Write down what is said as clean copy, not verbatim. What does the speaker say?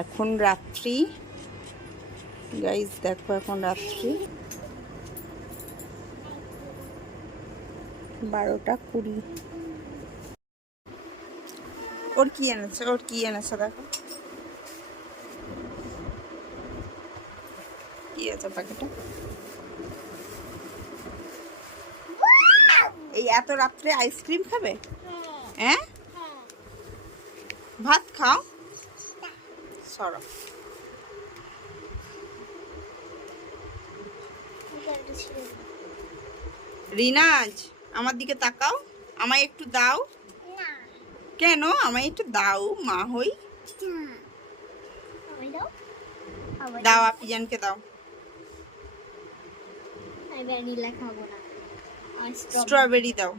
এখন রাত্রি গাইস, দেখো এখন রাত্রি 12:20। ওর কি এনেছে দেখো কি আছে প্যাকেটে। এই এত রাত্রে আইসক্রিম খাবে? হ্যাঁ, ভাত খাও। সরো। রিনাজ, আমার দিকে তাকাও, আমায় একটু দাও। কেন? আমায় একটু দাও, মা হই। দাও, আপিজানকে দাও। ভ্যানিলা খাবো না, স্ট্রবেরি দাও।